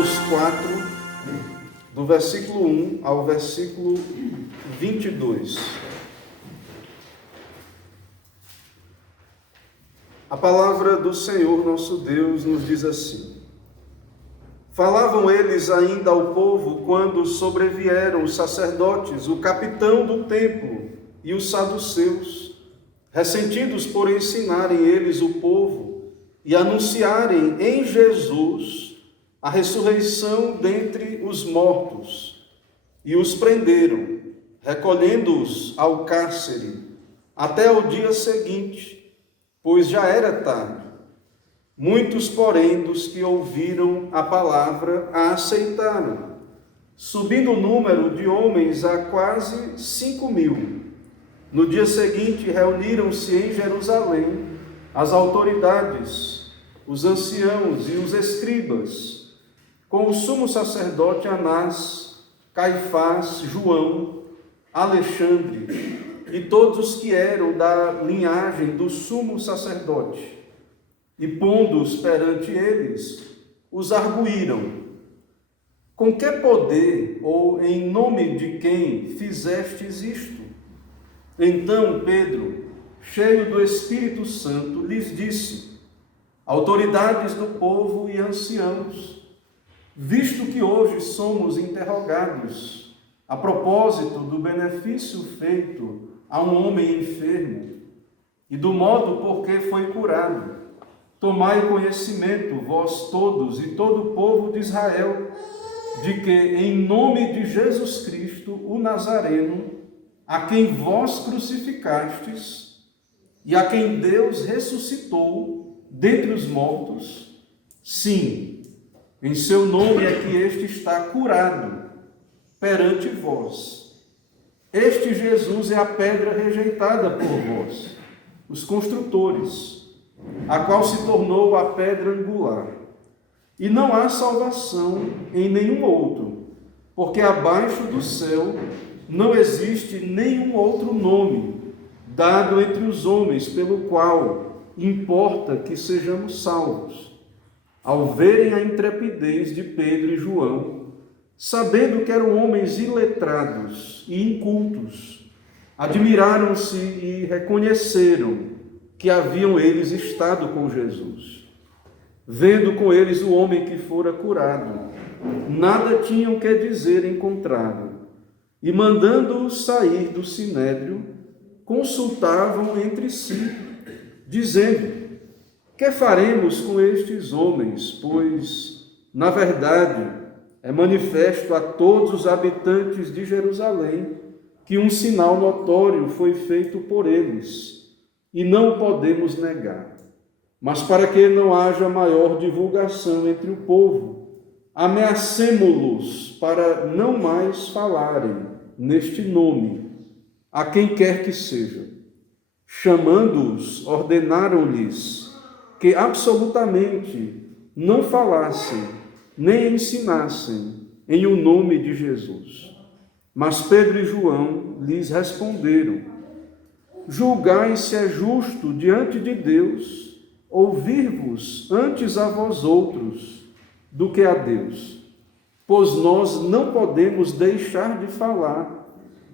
Atos 4, do versículo 1 ao versículo 22. A palavra do Senhor nosso Deus nos diz assim: Falavam eles ainda ao povo quando sobrevieram os sacerdotes, o capitão do templo e os saduceus, ressentidos por ensinarem eles o povo e anunciarem em Jesus a ressurreição dentre os mortos, e os prenderam, recolhendo-os ao cárcere, até o dia seguinte, pois já era tarde. Muitos, porém, dos que ouviram a palavra a aceitaram, subindo o número de homens a quase 5.000. No dia seguinte, reuniram-se em Jerusalém as autoridades, os anciãos e os escribas, com o sumo sacerdote Anás, Caifás, João, Alexandre e todos os que eram da linhagem do sumo sacerdote. E pondo-os perante eles, os arguíram: Com que poder ou em nome de quem fizestes isto? Então Pedro, cheio do Espírito Santo, lhes disse: Autoridades do povo e anciãos, visto que hoje somos interrogados a propósito do benefício feito a um homem enfermo e do modo por que foi curado, tomai conhecimento, vós todos e todo o povo de Israel, de que em nome de Jesus Cristo, o Nazareno, a quem vós crucificastes e a quem Deus ressuscitou dentre os mortos, sim, em seu nome é que este está curado perante vós. Este Jesus é a pedra rejeitada por vós, os construtores, a qual se tornou a pedra angular. E não há salvação em nenhum outro, porque abaixo do céu não existe nenhum outro nome dado entre os homens pelo qual importa que sejamos salvos. Ao verem a intrepidez de Pedro e João, sabendo que eram homens iletrados e incultos, admiraram-se e reconheceram que haviam eles estado com Jesus. Vendo com eles o homem que fora curado, nada tinham que dizer em contrário, e mandando-os sair do sinédrio, consultavam entre si, dizendo: Que faremos com estes homens? Pois, na verdade, é manifesto a todos os habitantes de Jerusalém que um sinal notório foi feito por eles, e não o podemos negar. Mas para que não haja maior divulgação entre o povo, ameacemo-los para não mais falarem neste nome, a quem quer que seja. Chamando-os, ordenaram-lhes que absolutamente não falassem, nem ensinassem em o nome de Jesus. Mas Pedro e João lhes responderam: Julgai se é justo diante de Deus ouvir-vos antes a vós outros do que a Deus, pois nós não podemos deixar de falar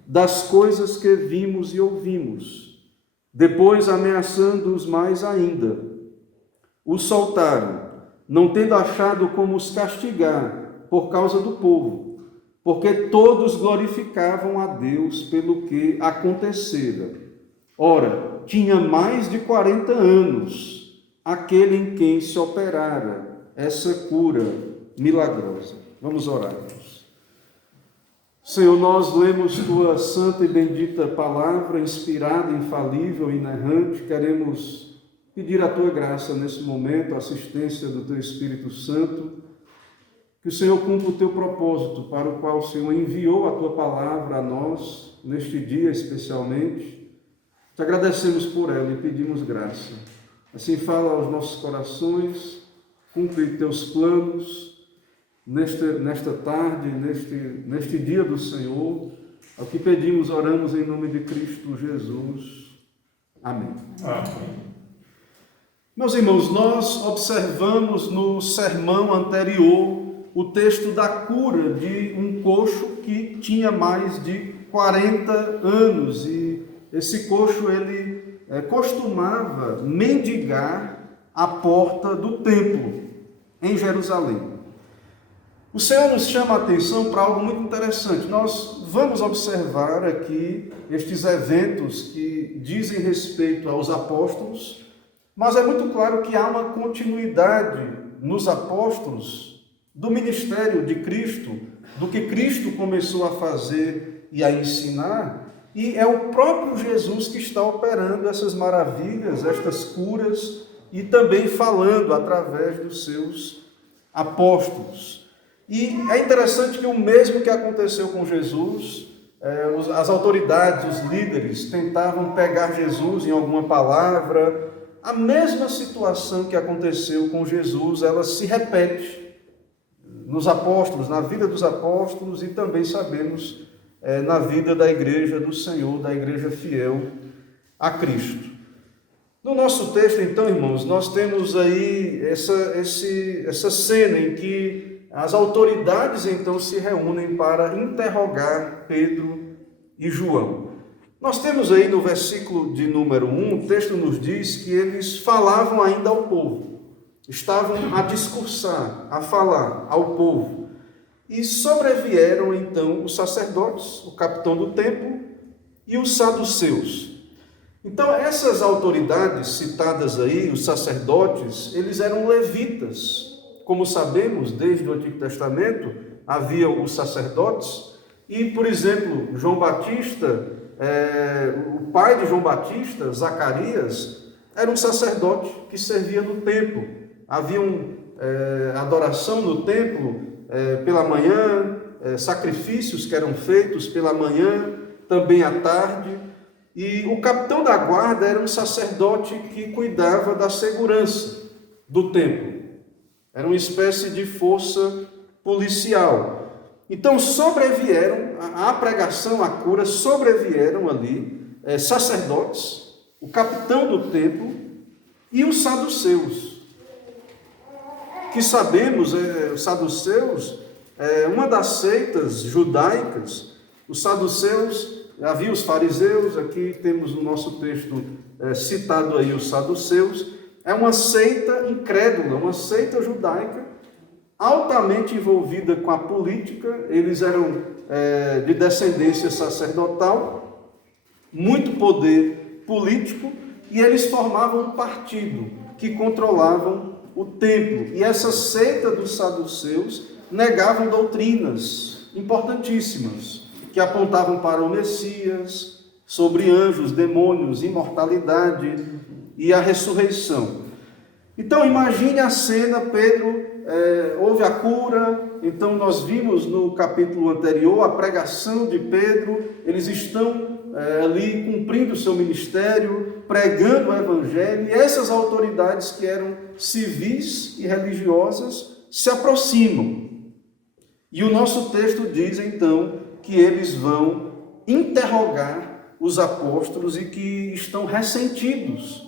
das coisas que vimos e ouvimos. Depois, ameaçando-os mais ainda, os soltaram, não tendo achado como os castigar por causa do povo, porque todos glorificavam a Deus pelo que acontecera. Ora, tinha mais de 40 anos aquele em quem se operara essa cura milagrosa. Vamos orar. Senhor, nós lemos Tua santa e bendita palavra, inspirada, infalível, inerrante. Queremos pedir a Tua graça nesse momento, a assistência do Teu Espírito Santo, que o Senhor cumpra o Teu propósito para o qual o Senhor enviou a Tua palavra a nós, neste dia especialmente. Te agradecemos por ela e pedimos graça. Assim fala aos nossos corações, cumpre Teus planos nesta tarde, neste dia do Senhor. Ao que pedimos, oramos em nome de Cristo Jesus. Amém. Amém. Meus irmãos, nós observamos no sermão anterior o texto da cura de um coxo que tinha mais de 40 anos. E esse coxo, ele costumava mendigar à porta do templo em Jerusalém. O Senhor nos chama a atenção para algo muito interessante. Nós vamos observar aqui estes eventos que dizem respeito aos apóstolos, mas é muito claro que há uma continuidade nos apóstolos do ministério de Cristo, do que Cristo começou a fazer e a ensinar, e é o próprio Jesus que está operando essas maravilhas, estas curas, e também falando através dos seus apóstolos. E é interessante que o mesmo que aconteceu com Jesus, as autoridades, os líderes, tentavam pegar Jesus em alguma palavra. A mesma situação que aconteceu com Jesus, ela se repete nos apóstolos, na vida dos apóstolos e também sabemos na vida da igreja do Senhor, da igreja fiel a Cristo. No nosso texto, então, irmãos, nós temos aí essa cena em que as autoridades, então, se reúnem para interrogar Pedro e João. Nós temos aí no versículo de número 1, o texto nos diz que eles falavam ainda ao povo, estavam a discursar, a falar ao povo. E sobrevieram, então, os sacerdotes, o capitão do templo e os saduceus. Então, essas autoridades citadas aí, os sacerdotes, eles eram levitas. Como sabemos, desde o Antigo Testamento, havia os sacerdotes, e, por exemplo, João Batista, o pai de João Batista, Zacarias, era um sacerdote que servia no templo. Havia adoração no templo pela manhã, sacrifícios que eram feitos pela manhã, também à tarde. E o capitão da guarda era um sacerdote que cuidava da segurança do templo. Era uma espécie de força policial. Então sobrevieram, à pregação, à cura, sobrevieram ali sacerdotes, o capitão do templo e os saduceus. Que sabemos, os saduceus, uma das seitas judaicas, os saduceus, havia os fariseus, aqui temos no nosso texto citado aí os saduceus. É uma seita incrédula, uma seita judaica, altamente envolvida com a política. Eles eram de descendência sacerdotal, muito poder político, e eles formavam um partido que controlavam o templo. E essa seita dos saduceus negavam doutrinas importantíssimas, que apontavam para o Messias, sobre anjos, demônios, imortalidade e a ressurreição. Então imagine a cena, Pedro, houve a cura, então nós vimos no capítulo anterior a pregação de Pedro, eles estão ali cumprindo o seu ministério, pregando o evangelho, e essas autoridades que eram civis e religiosas se aproximam. E o nosso texto diz então que eles vão interrogar os apóstolos e que estão ressentidos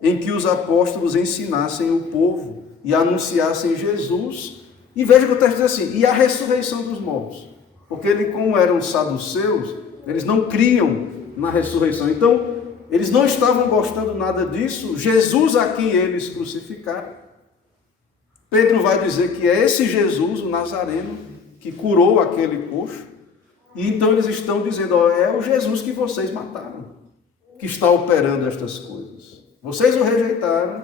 em que os apóstolos ensinassem o povo e anunciassem Jesus. E veja que o texto diz assim, e a ressurreição dos mortos. Porque como eram saduceus, eles não criam na ressurreição. Então, eles não estavam gostando nada disso. Jesus a quem eles crucificaram. Pedro vai dizer que é esse Jesus, o Nazareno, que curou aquele coxo. E então eles estão dizendo, é o Jesus que vocês mataram, que está operando estas coisas. Vocês o rejeitaram,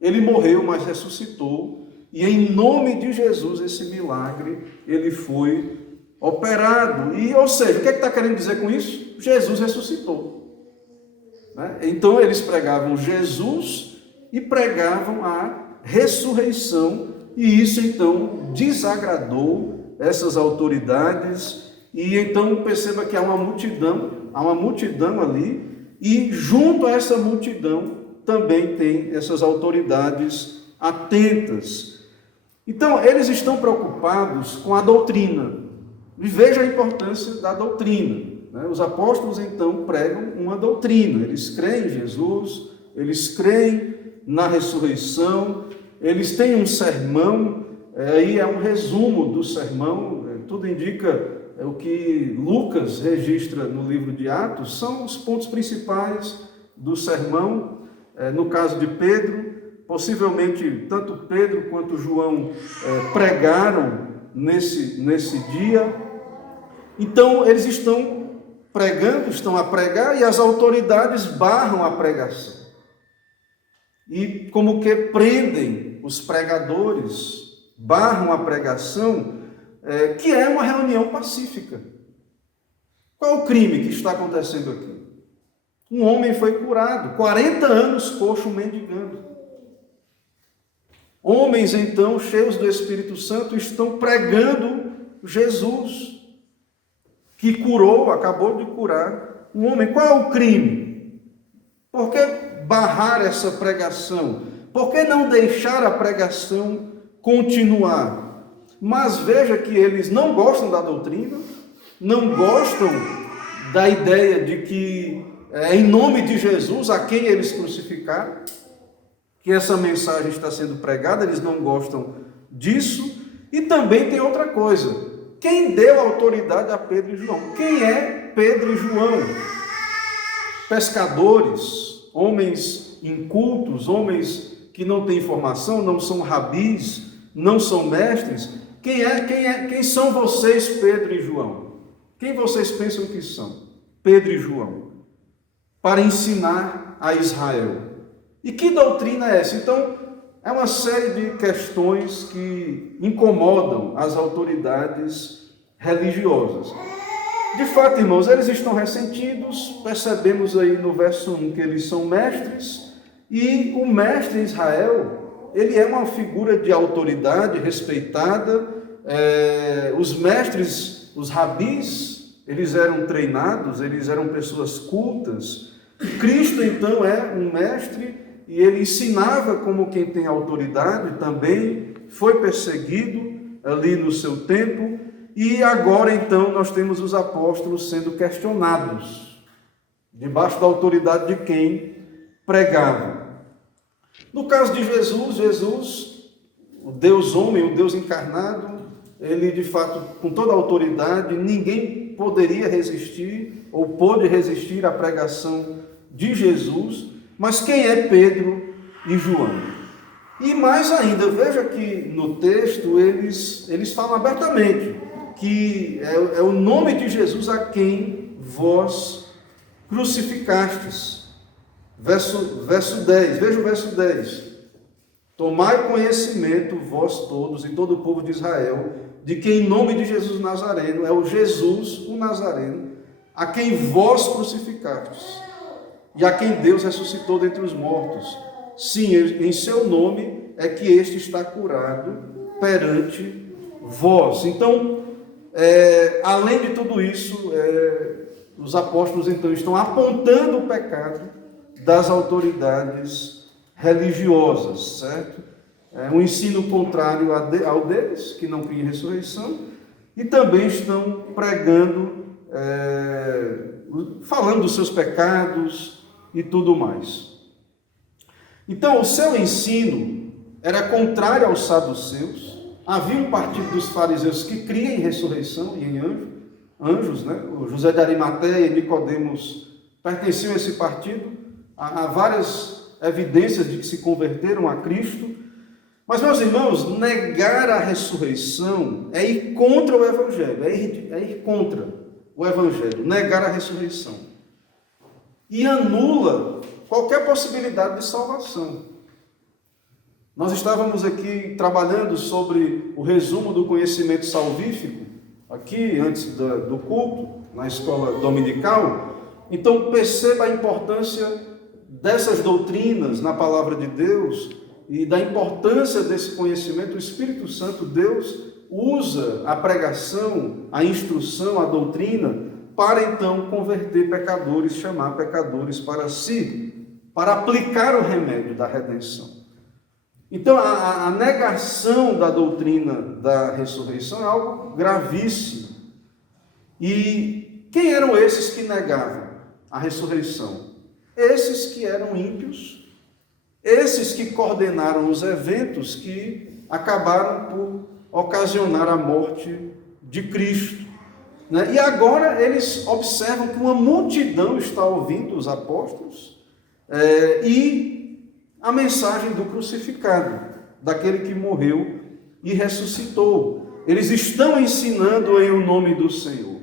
ele morreu, mas ressuscitou, e em nome de Jesus, esse milagre, ele foi operado. E, ou seja, o que é que está querendo dizer com isso? Jesus ressuscitou. Então, eles pregavam Jesus e pregavam a ressurreição, e isso, então, desagradou essas autoridades, e então perceba que há uma multidão ali, e junto a essa multidão, também tem essas autoridades atentas. Então, eles estão preocupados com a doutrina. E veja a importância da doutrina. Os apóstolos, então, pregam uma doutrina. Eles creem em Jesus, eles creem na ressurreição, eles têm um sermão aí é um resumo do sermão, tudo indica o que Lucas registra no livro de Atos, são os pontos principais do sermão. No caso de Pedro, possivelmente tanto Pedro quanto João pregaram nesse dia. Então eles estão pregando, estão a pregar, e as autoridades barram a pregação. E como que prendem os pregadores, barram a pregação, que é uma reunião pacífica. Qual o crime que está acontecendo aqui? Um homem foi curado, 40 anos coxo mendigando. Homens, então, cheios do Espírito Santo, estão pregando Jesus, que curou, acabou de curar um homem. Qual é o crime? Por que barrar essa pregação? Por que não deixar a pregação continuar? Mas veja que eles não gostam da doutrina, não gostam da ideia de que é em nome de Jesus, a quem eles crucificaram, que essa mensagem está sendo pregada, eles não gostam disso. E também tem outra coisa: quem deu autoridade a Pedro e João? Quem é Pedro e João? Pescadores, homens incultos, homens que não têm formação, não são rabis, não são mestres. Quem são vocês, Pedro e João? Quem vocês pensam que são? Pedro e João, para ensinar a Israel. E que doutrina é essa? Então, é uma série de questões que incomodam as autoridades religiosas. De fato, irmãos, eles estão ressentidos. Percebemos aí no verso 1 que eles são mestres, e o mestre em Israel, ele é uma figura de autoridade respeitada. Os mestres, os rabis, eles eram treinados, eles eram pessoas cultas. Cristo, então, é um mestre, e ele ensinava como quem tem autoridade, também foi perseguido ali no seu tempo. E agora, então, nós temos os apóstolos sendo questionados, debaixo da autoridade de quem pregava. No caso de Jesus, o Deus homem, o Deus encarnado, ele de fato, com toda a autoridade, ninguém poderia resistir, ou pôde resistir à pregação de Jesus. Mas quem é Pedro e João? E mais ainda, veja que no texto eles falam abertamente que é o nome de Jesus a quem vós crucificastes. Verso 10, veja o verso 10. Tomai conhecimento, vós todos e todo o povo de Israel, de que em nome de Jesus Nazareno, é o Jesus, o Nazareno, a quem vós crucificastes, e a quem Deus ressuscitou dentre os mortos. Sim, em seu nome é que este está curado perante vós. Então, além de tudo isso, os apóstolos então estão apontando o pecado das autoridades religiosas, certo? Um ensino contrário ao deles, que não cria ressurreição, e também estão pregando, falando dos seus pecados e tudo mais. Então, o seu ensino era contrário aos saduceus. Havia um partido dos fariseus que cria em ressurreição e em anjos, né? O José de Arimateia e Nicodemos pertenciam a esse partido. Há várias evidências de que se converteram a Cristo. Mas, meus irmãos, negar a ressurreição é ir contra o Evangelho, é ir contra o Evangelho, negar a ressurreição. E anula qualquer possibilidade de salvação. Nós estávamos aqui trabalhando sobre o resumo do conhecimento salvífico, aqui antes do culto, na escola dominical. Então perceba a importância dessas doutrinas na palavra de Deus e da importância desse conhecimento. O Espírito Santo, Deus, usa a pregação, a instrução, a doutrina, para então converter pecadores, chamar pecadores para si, para aplicar o remédio da redenção. Então, a negação da doutrina da ressurreição é algo gravíssimo. E quem eram esses que negavam a ressurreição? Esses que eram ímpios, esses que coordenaram os eventos que acabaram por ocasionar a morte de Cristo. E agora eles observam que uma multidão está ouvindo os apóstolos e a mensagem do crucificado, daquele que morreu e ressuscitou. Eles estão ensinando em o nome do Senhor.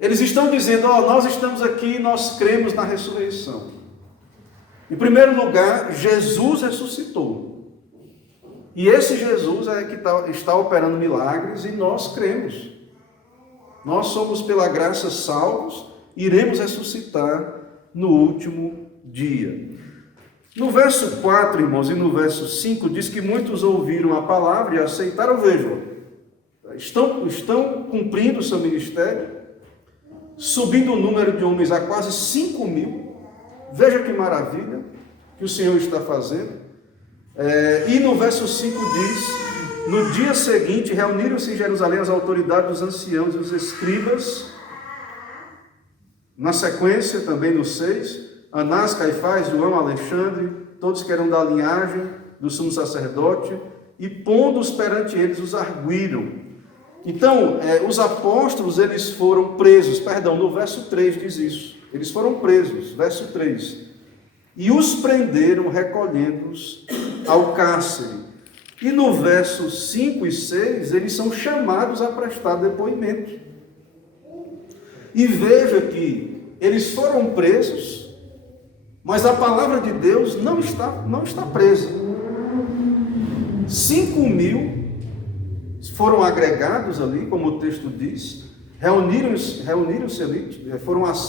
Eles estão dizendo, nós estamos aqui, nós cremos na ressurreição. Em primeiro lugar, Jesus ressuscitou. E esse Jesus é que está operando milagres e nós cremos. Nós somos pela graça salvos, iremos ressuscitar no último dia. No verso 4, irmãos, e no verso 5, diz que muitos ouviram a palavra e aceitaram. Vejam, estão cumprindo o seu ministério, subindo o número de homens a quase 5.000. Veja que maravilha que o Senhor está fazendo. E no verso 5 diz, no dia seguinte reuniram-se em Jerusalém as autoridades dos anciãos e os escribas. Na sequência, também no 6, Anás, Caifás, João, Alexandre, todos que eram da linhagem do sumo sacerdote, e pondo-os perante eles, os arguíram. Então, os apóstolos, eles foram presos, no verso 3 diz isso, eles foram presos, verso 3, e os prenderam recolhendo-os ao cárcere. E no verso 5 e 6, eles são chamados a prestar depoimento. E veja que eles foram presos, mas a palavra de Deus não está presa. 5.000 foram agregados ali, como o texto diz, reuniram-se ali,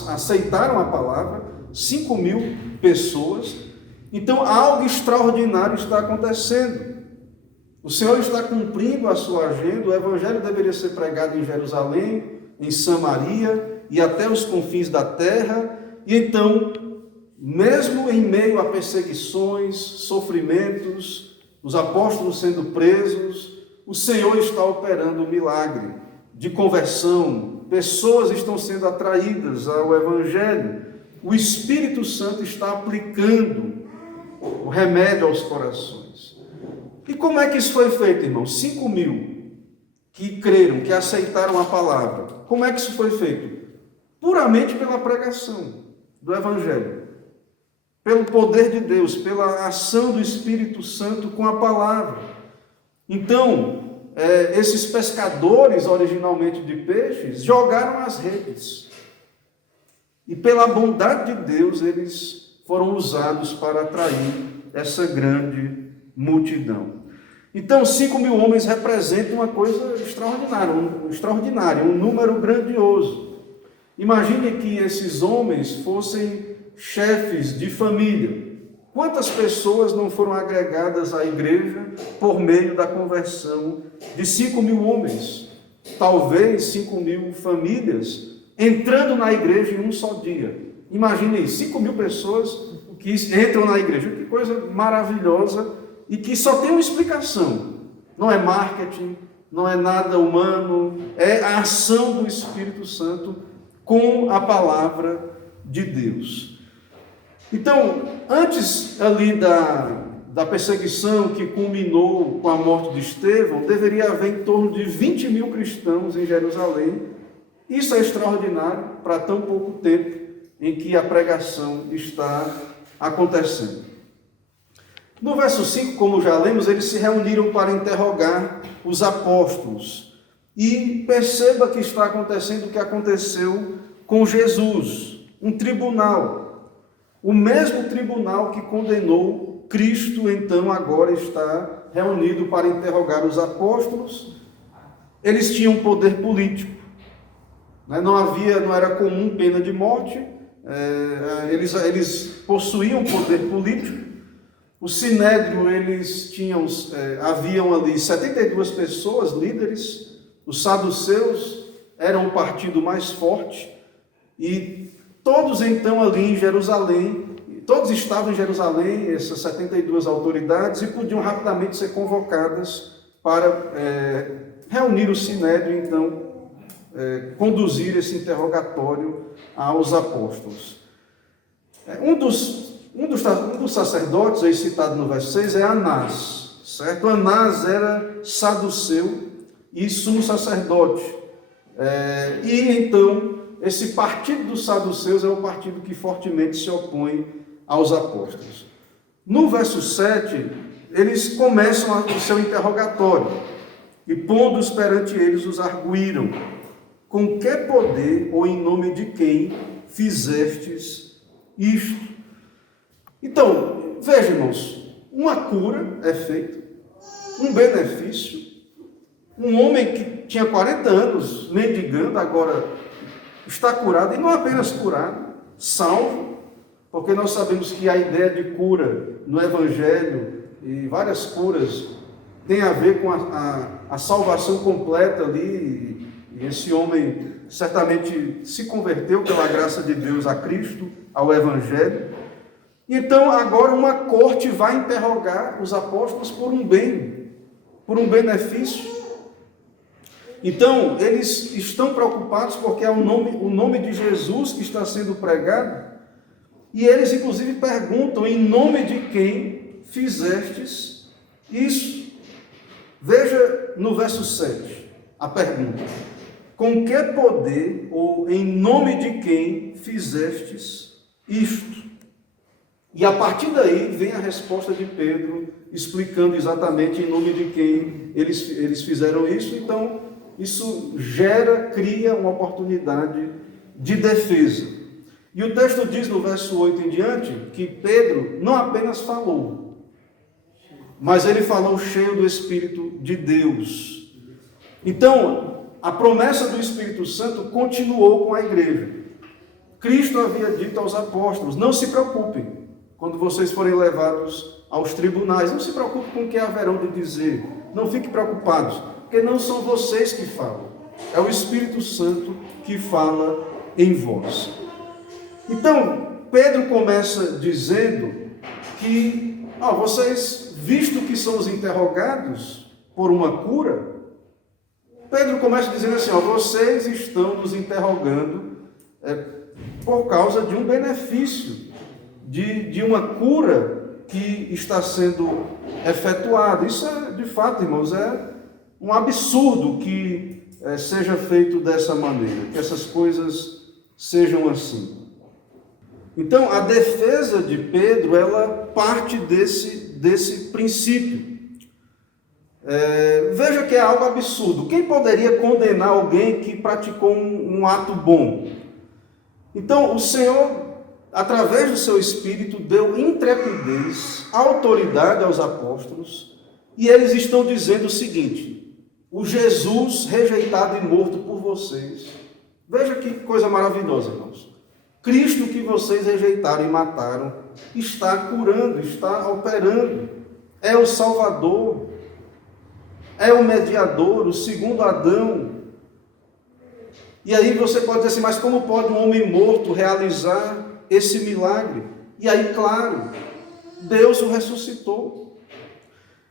aceitaram a palavra, 5.000 pessoas. Então algo extraordinário está acontecendo. O Senhor está cumprindo a sua agenda. O evangelho deveria ser pregado em Jerusalém, em Samaria e até os confins da terra. E então, mesmo em meio a perseguições, sofrimentos, os apóstolos sendo presos, o Senhor está operando um milagre de conversão. Pessoas estão sendo atraídas ao evangelho. O Espírito Santo está aplicando o remédio aos corações. E como é que isso foi feito, irmão? 5.000 que creram, que aceitaram a palavra. Como é que isso foi feito? Puramente pela pregação do evangelho. Pelo poder de Deus, pela ação do Espírito Santo com a palavra. Então, esses pescadores, originalmente de peixes, jogaram as redes. E pela bondade de Deus, eles foram usados para atrair essa grande multidão. Então, 5.000 homens representam uma coisa extraordinária, um número grandioso. Imagine que esses homens fossem chefes de família. Quantas pessoas não foram agregadas à igreja por meio da conversão de 5.000 homens? Talvez 5.000 famílias entrando na igreja em um só dia. Imagine aí, 5.000 pessoas que entram na igreja. Que coisa maravilhosa e que só tem uma explicação. Não é marketing, não é nada humano, é a ação do Espírito Santo com a palavra de Deus. Então, antes ali da perseguição que culminou com a morte de Estevão, deveria haver em torno de 20.000 cristãos em Jerusalém. Isso é extraordinário para tão pouco tempo em que a pregação está acontecendo. No verso 5, como já lemos, eles se reuniram para interrogar os apóstolos. E perceba que está acontecendo o que aconteceu com Jesus, um tribunal. O mesmo tribunal que condenou Cristo, então, agora está reunido para interrogar os apóstolos. Eles tinham poder político. Não era comum pena de morte. Eles possuíam poder político. O Sinédrio, haviam ali 72 pessoas, líderes. Os saduceus eram o partido mais forte. E todos então ali em Jerusalém, todos estavam em Jerusalém, essas 72 autoridades, e podiam rapidamente ser convocadas para reunir o Sinédrio, então, conduzir esse interrogatório aos apóstolos. Um dos sacerdotes, aí citado no verso 6, é Anás. certo? Anás era saduceu e sumo sacerdote. E então, esse partido dos saduceus é o partido que fortemente se opõe aos apóstolos. No verso 7, eles começam o seu interrogatório e, pondo-os perante eles, os arguíram: com que poder ou em nome de quem fizestes isto? Então, veja, irmãos, uma cura é feita, um benefício, um homem que tinha 40 anos mendigando, agora está curado, e não apenas curado, salvo, porque nós sabemos que a ideia de cura no Evangelho e várias curas tem a ver com a salvação completa ali, e esse homem certamente se converteu pela graça de Deus a Cristo, ao Evangelho. Então agora uma corte vai interrogar os apóstolos por um bem, por um benefício. Então eles estão preocupados porque é o nome de Jesus que está sendo pregado, e eles inclusive perguntam: em nome de quem fizestes isso? Veja no verso 7 a pergunta: com que poder ou em nome de quem fizestes isto? E a partir daí vem a resposta de Pedro, explicando exatamente em nome de quem eles fizeram isso. Então, isso cria uma oportunidade de defesa. E o texto diz no verso 8 em diante, que Pedro não apenas falou, mas ele falou cheio do Espírito de Deus. Então, a promessa do Espírito Santo continuou com a igreja. Cristo havia dito aos apóstolos: não se preocupem quando vocês forem levados aos tribunais, não se preocupem com o que haverão de dizer, não fiquem preocupados, porque não são vocês que falam, é o Espírito Santo que fala em vós. Então, Pedro começa dizendo que, vocês, visto que são os interrogados por uma cura, Pedro começa dizendo assim: vocês estão nos interrogando por causa de um benefício, de uma cura que está sendo efetuada. Isso é, de fato, irmãos, é um absurdo que seja feito dessa maneira, que essas coisas sejam assim. Então, a defesa de Pedro, ela parte desse princípio. Veja que é algo absurdo. Quem poderia condenar alguém que praticou um ato bom? Então, o Senhor, através do seu Espírito, deu intrepidez, autoridade aos apóstolos, e eles estão dizendo o seguinte: o Jesus rejeitado e morto por vocês. Veja que coisa maravilhosa, irmãos. Cristo que vocês rejeitaram e mataram está curando, está operando, é o Salvador, é o mediador, o segundo Adão. E aí você pode dizer assim: mas como pode um homem morto realizar esse milagre? E aí, claro, Deus o ressuscitou.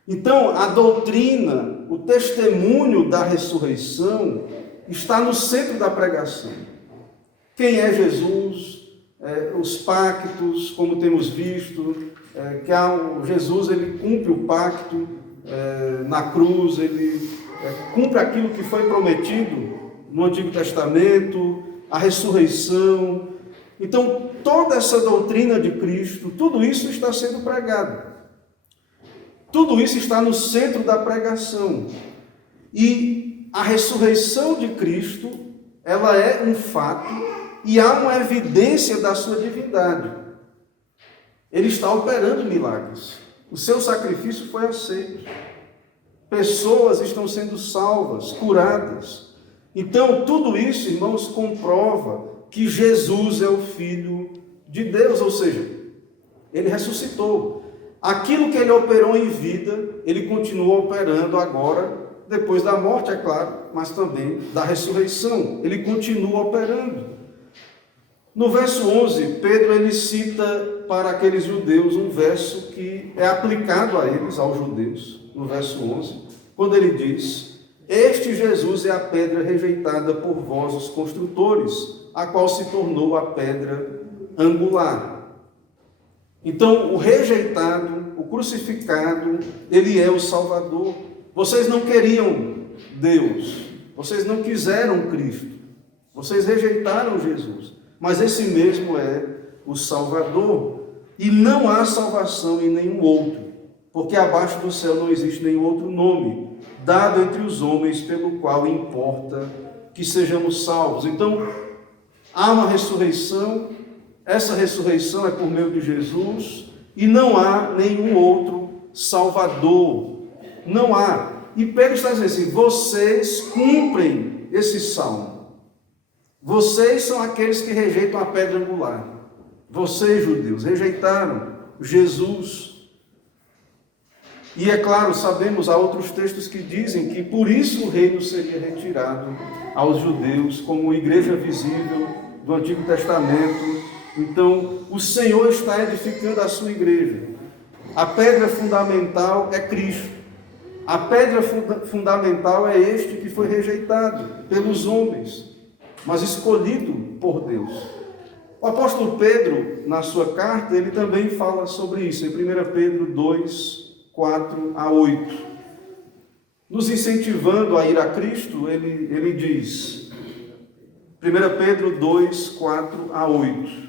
Então, a doutrina, o testemunho da ressurreição está no centro da pregação. Quem é Jesus? Os pactos, como temos visto, que Jesus ele cumpre o pacto na cruz, ele cumpre aquilo que foi prometido no Antigo Testamento, a ressurreição. Então, toda essa doutrina de Cristo, tudo isso está sendo pregado. Tudo isso está no centro da pregação. E a ressurreição de Cristo, ela é um fato e há uma evidência da sua divindade. Ele está operando milagres. O seu sacrifício foi aceito. Pessoas estão sendo salvas, curadas. Então, tudo isso, irmãos, comprova que Jesus é o Filho de Deus, ou seja, ele ressuscitou. Aquilo que ele operou em vida, ele continua operando agora, depois da morte, é claro, mas também da ressurreição. Ele continua operando. No verso 11, Pedro ele cita para aqueles judeus um verso que é aplicado a eles, aos judeus, no verso 11, quando ele diz: este Jesus é a pedra rejeitada por vós, os construtores, a qual se tornou a pedra angular. Então, o rejeitado, o crucificado, ele é o Salvador. Vocês não queriam Deus, vocês não quiseram Cristo, vocês rejeitaram Jesus, mas esse mesmo é o Salvador. E não há salvação em nenhum outro, porque abaixo do céu não existe nenhum outro nome dado entre os homens pelo qual importa que sejamos salvos. Então, há uma ressurreição, essa ressurreição é por meio de Jesus, e não há nenhum outro Salvador, não há. E Pedro está dizendo assim: vocês cumprem esse salmo, vocês são aqueles que rejeitam a pedra angular, vocês judeus rejeitaram Jesus. E é claro, sabemos, há outros textos que dizem que por isso o reino seria retirado aos judeus, como igreja visível do Antigo Testamento. Então, o Senhor está edificando a sua igreja. A pedra fundamental é Cristo. A pedra fundamental é este que foi rejeitado pelos homens, mas escolhido por Deus. O apóstolo Pedro, na sua carta, ele também fala sobre isso, em 1 Pedro 2, 4 a 8. Nos incentivando a ir a Cristo, ele diz, 1 Pedro 2, 4 a 8,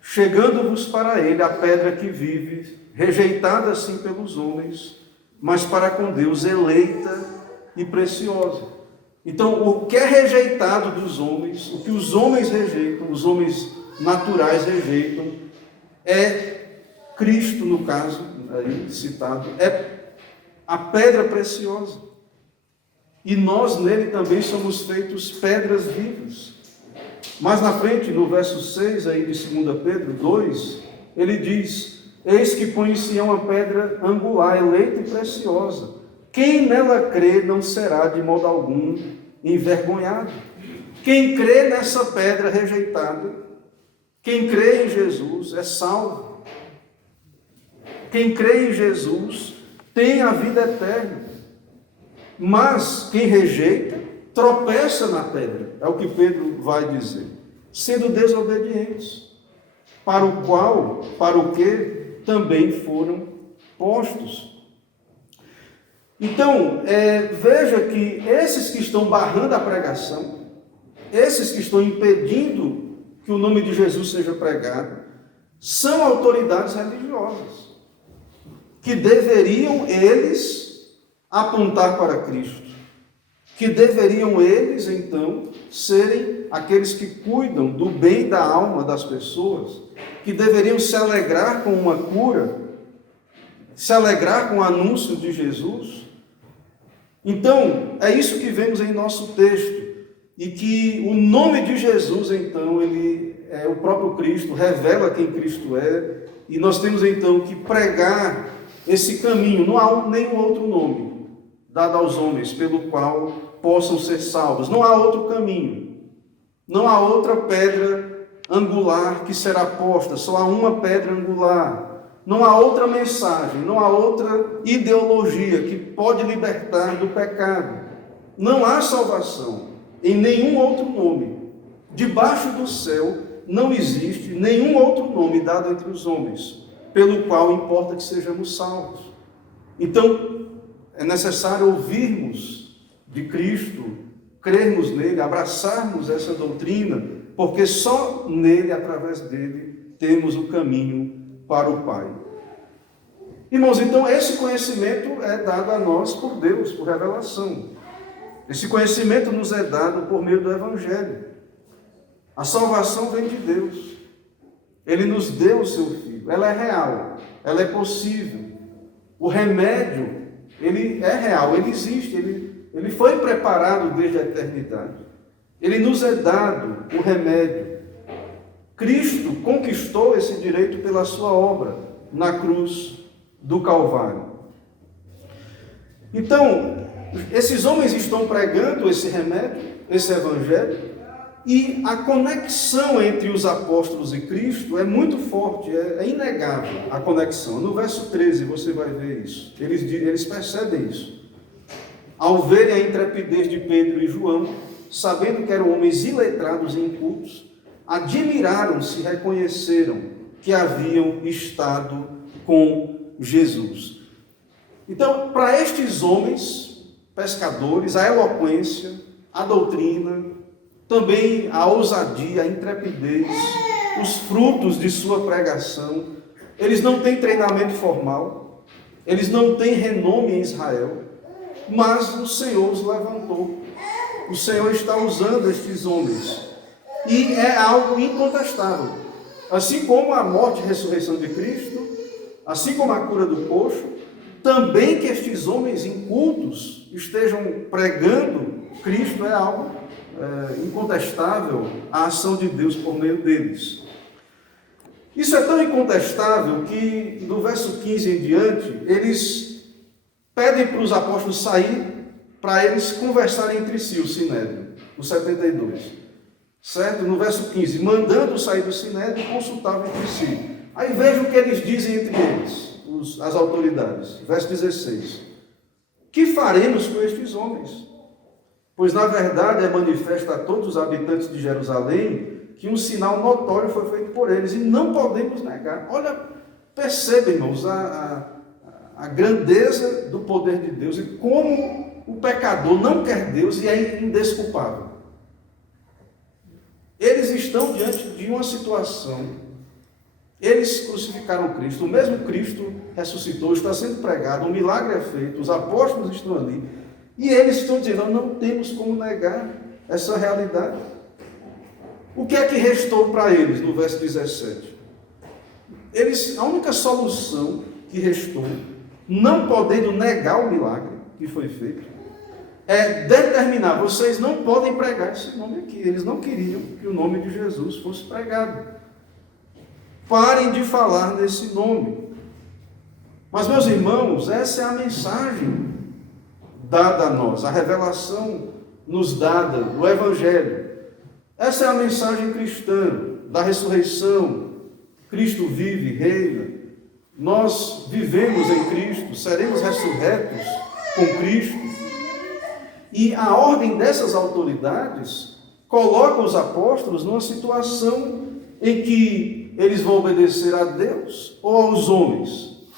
chegando-vos para ele a pedra que vive, rejeitada assim pelos homens, mas para com Deus eleita e preciosa. Então, o que é rejeitado dos homens, o que os homens rejeitam, os homens naturais rejeitam, é Cristo, no caso, aí citado, é a pedra preciosa. E nós nele também somos feitos pedras vivas. Mas na frente, no verso 6 aí de 2 Pedro 2, ele diz: eis que põe em Sião uma pedra angular, eleita e preciosa. Quem nela crê não será de modo algum envergonhado. Quem crê nessa pedra rejeitada, quem crê em Jesus é salvo. Quem crê em Jesus tem a vida eterna. Mas quem rejeita, tropeça na pedra. É o que Pedro vai dizer. Sendo desobedientes, para o que também foram postos. Então, veja que esses que estão barrando a pregação, esses que estão impedindo que o nome de Jesus seja pregado, são autoridades religiosas, que deveriam eles apontar para Cristo, que deveriam eles, então, serem aqueles que cuidam do bem da alma das pessoas, que deveriam se alegrar com uma cura, se alegrar com o anúncio de Jesus. Então, é isso que vemos em nosso texto, e que o nome de Jesus, então, ele é o próprio Cristo, revela quem Cristo é, e nós temos, então, que pregar esse caminho. Não há nenhum outro nome dado aos homens pelo qual possam ser salvos. Não há outro caminho. Não há outra pedra angular que será posta. Só há uma pedra angular. Não há outra mensagem. Não há outra ideologia que pode libertar do pecado. Não há salvação em nenhum outro nome. Debaixo do céu não existe nenhum outro nome dado entre os homens pelo qual importa que sejamos salvos. Então, é necessário ouvirmos de Cristo, crermos nele, abraçarmos essa doutrina, porque só nele, através dele, temos o caminho para o Pai. Irmãos, então esse conhecimento é dado a nós por Deus, por revelação. Esse conhecimento nos é dado por meio do Evangelho. A salvação vem de Deus. Ele nos deu o seu Filho. Ela é real, ela é possível. O remédio, ele é real, ele existe, ele foi preparado desde a eternidade. Ele nos é dado o remédio. Cristo conquistou esse direito pela sua obra na cruz do Calvário. Então, esses homens estão pregando esse remédio, esse evangelho, e a conexão entre os apóstolos e Cristo é muito forte, é inegável a conexão. No verso 13 você vai ver isso. Eles percebem isso. Ao verem a intrepidez de Pedro e João, sabendo que eram homens iletrados e incultos, admiraram-se e reconheceram que haviam estado com Jesus. Então, para estes homens, pescadores, a eloquência, a doutrina, também a ousadia, a intrepidez, os frutos de sua pregação, eles não têm treinamento formal, eles não têm renome em Israel, mas o Senhor os levantou. O Senhor está usando estes homens. E é algo incontestável. Assim como a morte e ressurreição de Cristo, assim como a cura do coxo, também que estes homens incultos estejam pregando Cristo é algo incontestável, a ação de Deus por meio deles. Isso é tão incontestável que, do verso 15 em diante, eles pedem para os apóstolos sair, para eles conversarem entre si, o Sinédrio, o 72. Certo? No verso 15, mandando sair do Sinédrio, consultavam entre si. Aí veja o que eles dizem entre eles, as autoridades. Verso 16. Que faremos com estes homens? Pois, na verdade, é manifesto a todos os habitantes de Jerusalém que um sinal notório foi feito por eles, e não podemos negar. Olha, perceba, irmãos, a grandeza do poder de Deus e como o pecador não quer Deus e é indesculpável. Eles estão diante de uma situação, eles crucificaram Cristo, o mesmo Cristo ressuscitou, está sendo pregado, um milagre é feito, os apóstolos estão ali, e eles estão dizendo, não temos como negar essa realidade. O que é que restou para eles no verso 17? A única solução que restou, não podendo negar o milagre que foi feito, é determinar, vocês não podem pregar esse nome aqui. Eles não queriam que o nome de Jesus fosse pregado. Parem de falar nesse nome. Mas, meus irmãos, essa é a mensagem dada a nós, a revelação nos dada do Evangelho. Essa é a mensagem cristã, da ressurreição. Cristo vive, reina. Nós vivemos em Cristo, seremos ressurretos com Cristo. E a ordem dessas autoridades coloca os apóstolos numa situação em que eles vão obedecer a Deus ou aos homens.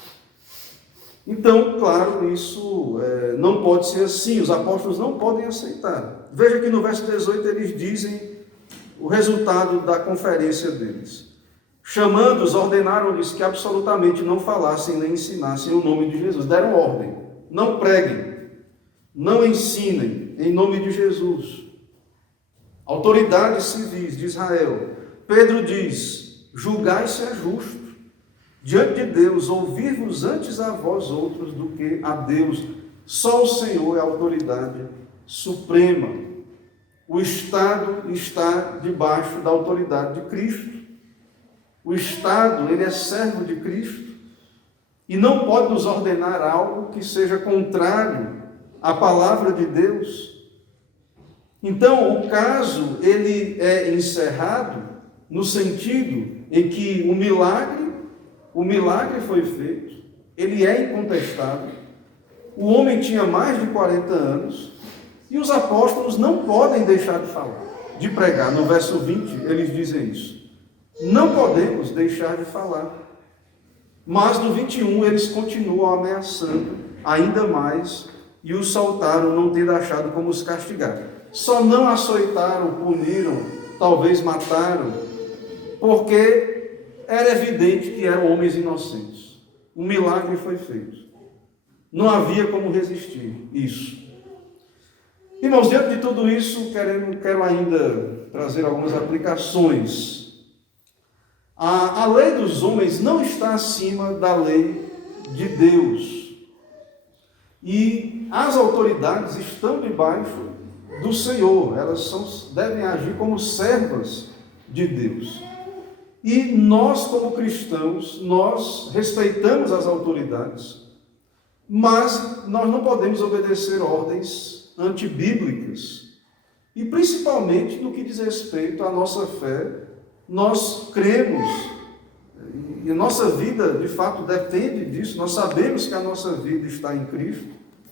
Então, claro, isso não pode ser assim, os apóstolos não podem aceitar. Veja que no verso 18 eles dizem o resultado da conferência deles. Chamando-os, ordenaram-lhes que absolutamente não falassem nem ensinassem o nome de Jesus. Deram ordem, não preguem, não ensinem em nome de Jesus. Autoridades civis de Israel. Pedro diz, julgai se é justo diante de Deus, ouvir-vos antes a vós outros do que a Deus. Só o Senhor é a autoridade suprema. O Estado está debaixo da autoridade de Cristo. O Estado, ele é servo de Cristo e não pode nos ordenar algo que seja contrário à palavra de Deus. Então, o caso, ele é encerrado no sentido em que o milagre foi feito, ele é incontestável, o homem tinha mais de 40 anos, e os apóstolos não podem deixar de falar, de pregar. No verso 20, eles dizem isso. Não podemos deixar de falar. Mas no 21, eles continuam ameaçando ainda mais, e os soltaram, não tendo achado como os castigar. Só não açoitaram, puniram, talvez mataram, porque era evidente que eram homens inocentes. Um milagre foi feito. Não havia como resistir isso. Irmãos, diante de tudo isso, quero ainda trazer algumas aplicações. A lei dos homens não está acima da lei de Deus. E as autoridades estão debaixo do Senhor. Elas devem agir como servas de Deus. E nós, como cristãos, nós respeitamos as autoridades, mas nós não podemos obedecer ordens antibíblicas. E principalmente no que diz respeito à nossa fé, nós cremos, e a nossa vida de fato depende disso, nós sabemos que a nossa vida está em Cristo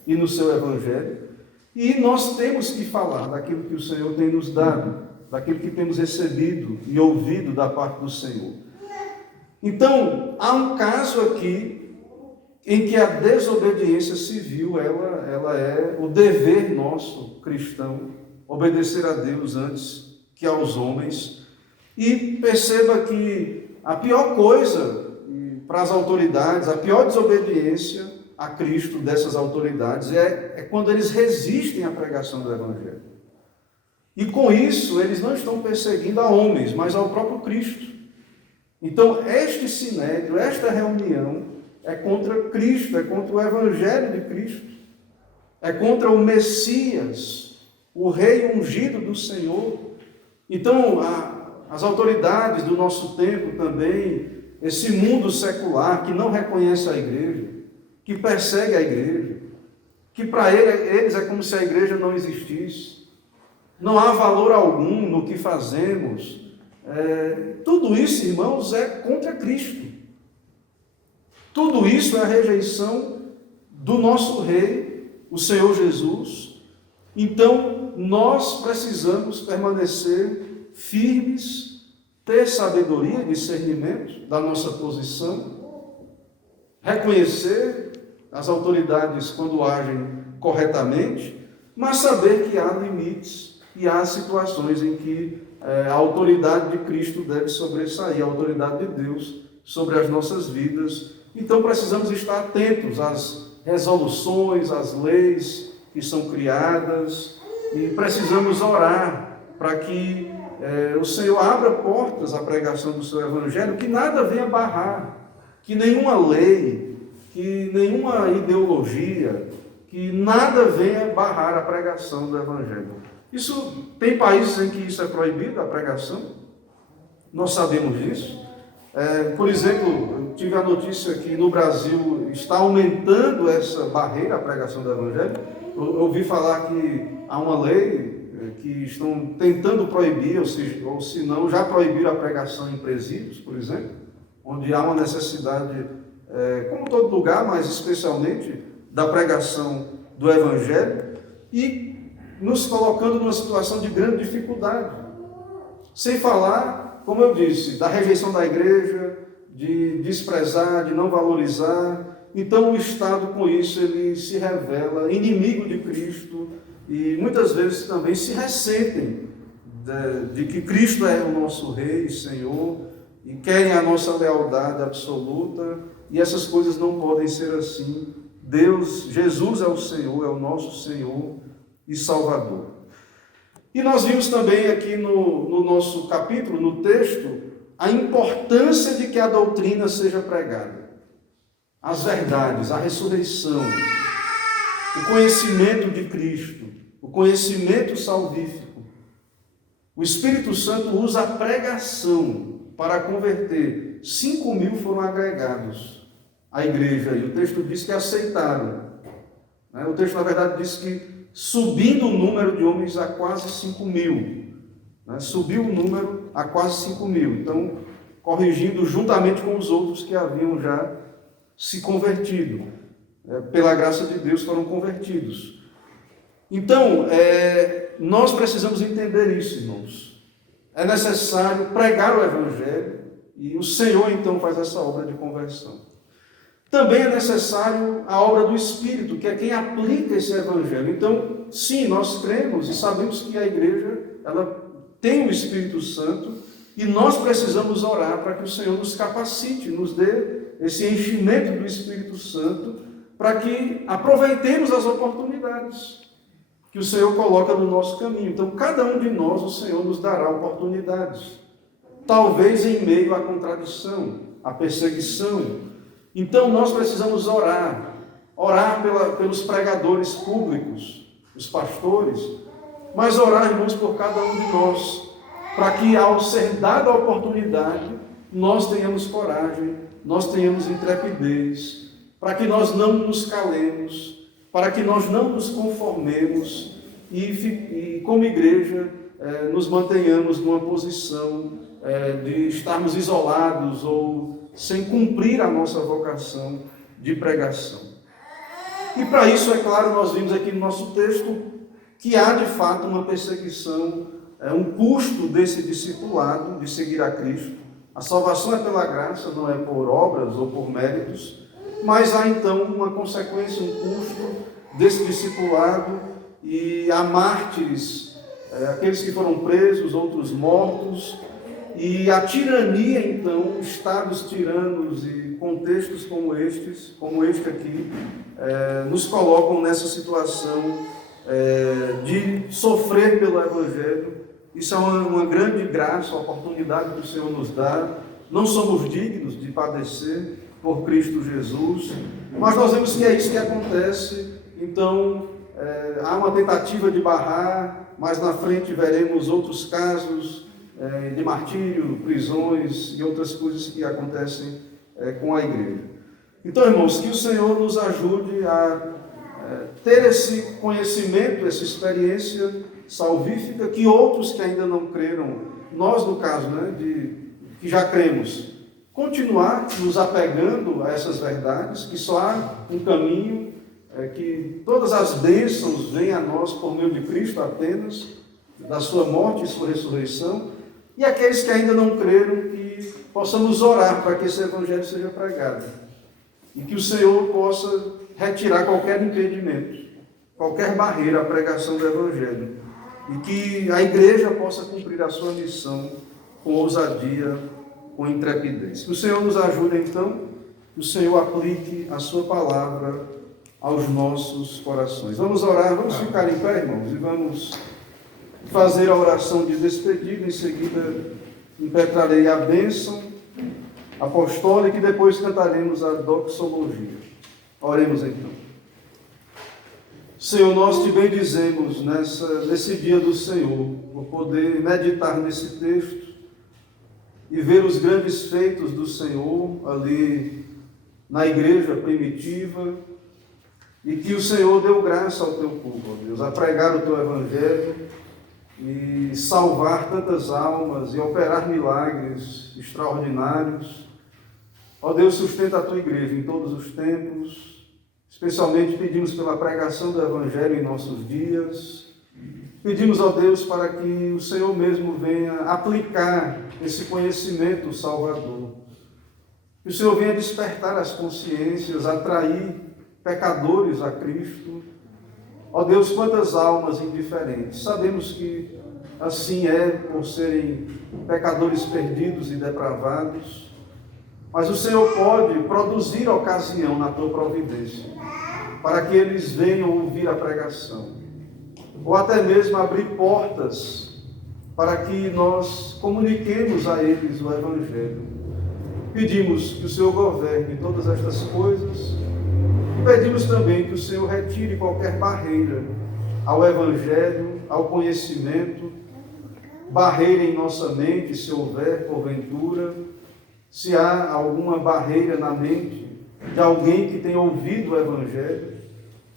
e no seu Evangelho, e nós temos que falar daquilo que o Senhor tem nos dado, daquilo que temos recebido e ouvido da parte do Senhor. Então, há um caso aqui em que a desobediência civil, ela é o dever nosso, cristão, obedecer a Deus antes que aos homens. E perceba que a pior coisa para as autoridades, a pior desobediência a Cristo dessas autoridades é quando eles resistem à pregação do Evangelho. E com isso, eles não estão perseguindo a homens, mas ao próprio Cristo. Então, este sinédrio, esta reunião, é contra Cristo, é contra o Evangelho de Cristo, é contra o Messias, o Rei ungido do Senhor. Então, as autoridades do nosso tempo também, esse mundo secular que não reconhece a igreja, que persegue a igreja, que para eles é como se a igreja não existisse, não há valor algum no que fazemos. Tudo isso, irmãos, é contra Cristo. Tudo isso é a rejeição do nosso Rei, o Senhor Jesus. Então, nós precisamos permanecer firmes, ter sabedoria, discernimento da nossa posição, reconhecer as autoridades quando agem corretamente, mas saber que há limites e há situações em que a autoridade de Cristo deve sobressair, a autoridade de Deus sobre as nossas vidas. Então precisamos estar atentos às resoluções, às leis que são criadas, e precisamos orar para que o Senhor abra portas à pregação do seu Evangelho, que nada venha barrar, que nenhuma lei, que nenhuma ideologia, que nada venha barrar a pregação do Evangelho. Tem países em que isso é proibido, a pregação, nós sabemos disso. Por exemplo, eu tive a notícia que no Brasil está aumentando essa barreira à pregação do Evangelho. Eu ouvi falar que há uma lei que estão tentando proibir, ou se não, já proibiram a pregação em presídios, por exemplo, onde há uma necessidade, como todo lugar, mas especialmente da pregação do Evangelho, e nos colocando numa situação de grande dificuldade. Sem falar, como eu disse, da rejeição da igreja, de desprezar, de não valorizar. Então o Estado, com isso, ele se revela inimigo de Cristo, e muitas vezes também se ressentem de que Cristo é o nosso Rei, Senhor, e querem a nossa lealdade absoluta, e essas coisas não podem ser assim. Jesus é o Senhor, é o nosso Senhor e Salvador. E nós vimos também aqui no nosso capítulo, no texto, a importância de que a doutrina seja pregada. As verdades, a ressurreição, o conhecimento de Cristo, o conhecimento salvífico. O Espírito Santo usa a pregação para converter. 5.000 foram agregados à igreja, e o texto diz que aceitaram. O texto, na verdade, diz que subindo o número de homens a quase 5.000. Subiu o número a quase 5.000. Então, corrigindo juntamente com os outros que haviam já se convertido. Pela graça de Deus foram convertidos. Então, nós precisamos entender isso, irmãos. É necessário pregar o Evangelho, e o Senhor então faz essa obra de conversão. Também é necessário a obra do Espírito, que é quem aplica esse Evangelho. Então, sim, nós cremos e sabemos que a igreja, ela tem o Espírito Santo, e nós precisamos orar para que o Senhor nos capacite, nos dê esse enchimento do Espírito Santo, para que aproveitemos as oportunidades que o Senhor coloca no nosso caminho. Então, cada um de nós, o Senhor nos dará oportunidades. Talvez em meio à contradição, à perseguição. Então, nós precisamos orar pelos pregadores públicos, os pastores, mas orar, irmãos, por cada um de nós, para que, ao ser dada a oportunidade, nós tenhamos coragem, nós tenhamos intrepidez, para que nós não nos calemos, para que nós não nos conformemos e como igreja, nos mantenhamos numa posição de estarmos isolados ou sem cumprir a nossa vocação de pregação. E para isso, é claro, nós vimos aqui no nosso texto que há de fato uma perseguição, um custo desse discipulado, de seguir a Cristo, A salvação é pela graça, não é por obras ou por méritos, mas há então uma consequência, um custo desse discipulado, e há mártires, aqueles que foram presos, outros mortos, e a tirania então, estados tiranos e contextos como este aqui, nos colocam nessa situação de sofrer pelo Evangelho. Isso é uma grande graça, uma oportunidade que o Senhor nos dá. Não somos dignos de padecer por Cristo Jesus, mas nós vemos que é isso que acontece. Então, há uma tentativa de barrar, mas na frente veremos outros casos de martírio, prisões e outras coisas que acontecem com a igreja. Então, irmãos, que o Senhor nos ajude a ter esse conhecimento, essa experiência salvífica, que outros que ainda não creram, nós no caso, que já cremos, continuar nos apegando a essas verdades, que só há um caminho, que todas as bênçãos vêm a nós por meio de Cristo apenas, da sua morte e sua ressurreição, e aqueles que ainda não creram, que possamos orar para que esse Evangelho seja pregado, e que o Senhor possa retirar qualquer impedimento, qualquer barreira à pregação do Evangelho, e que a igreja possa cumprir a sua missão com ousadia, com intrepidez. Que o Senhor nos ajude então, que o Senhor aplique a sua palavra aos nossos corações. Vamos orar, vamos ficar em pé, irmãos, e vamos fazer a oração de despedida. Em seguida impetrarei a bênção apostólica e depois cantaremos a doxologia. Oremos então. Senhor, nós te bendizemos nesse dia do Senhor, por poder meditar nesse texto e ver os grandes feitos do Senhor ali na igreja primitiva, e que o Senhor deu graça ao teu povo, ó Deus, a pregar o teu Evangelho e salvar tantas almas e operar milagres extraordinários. Ó Deus, sustenta a tua igreja em todos os tempos. Especialmente pedimos pela pregação do Evangelho em nossos dias. Pedimos, ó Deus, para que o Senhor mesmo venha aplicar esse conhecimento salvador. Que o Senhor venha despertar as consciências, atrair pecadores a Cristo. Ó Deus, quantas almas indiferentes. Sabemos que assim é por serem pecadores perdidos e depravados. Mas o Senhor pode produzir ocasião na tua providência, para que eles venham ouvir a pregação, ou até mesmo abrir portas para que nós comuniquemos a eles o Evangelho. Pedimos que o Senhor governe todas estas coisas e pedimos também que o Senhor retire qualquer barreira ao Evangelho, ao conhecimento, barreira em nossa mente, se houver, porventura. Se há alguma barreira na mente de alguém que tenha ouvido o Evangelho,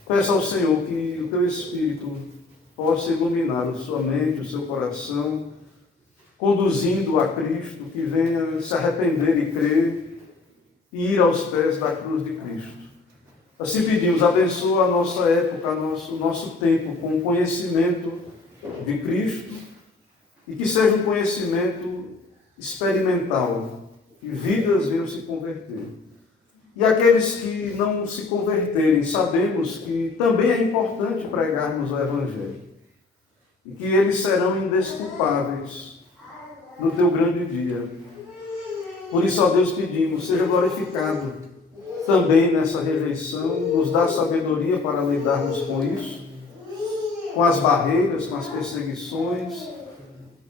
peça ao Senhor que o teu Espírito possa iluminar a sua mente, o seu coração, conduzindo a Cristo, que venha se arrepender e crer e ir aos pés da cruz de Cristo. Assim pedimos, abençoa a nossa época, o nosso tempo com o conhecimento de Cristo, e que seja um conhecimento experimental, que vidas venham se converter. E aqueles que não se converterem, sabemos que também é importante pregarmos o Evangelho, e que eles serão indesculpáveis no teu grande dia. Por isso, ó Deus, pedimos, seja glorificado também nessa rejeição, nos dá sabedoria para lidarmos com isso, com as barreiras, com as perseguições,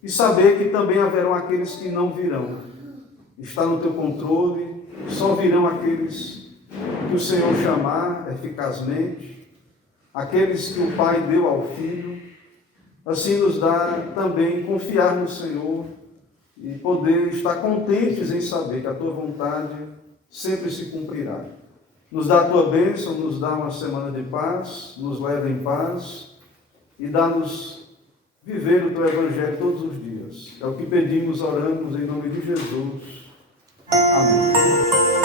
e saber que também haverão aqueles que não virão. Está no teu controle, só virão aqueles que o Senhor chamar eficazmente, aqueles que o Pai deu ao Filho. Assim nos dá também confiar no Senhor e poder estar contentes em saber que a tua vontade sempre se cumprirá. Nos dá a tua bênção, nos dá uma semana de paz, nos leva em paz e dá-nos viver o teu Evangelho todos os dias. É o que pedimos, oramos em nome de Jesus. Amém.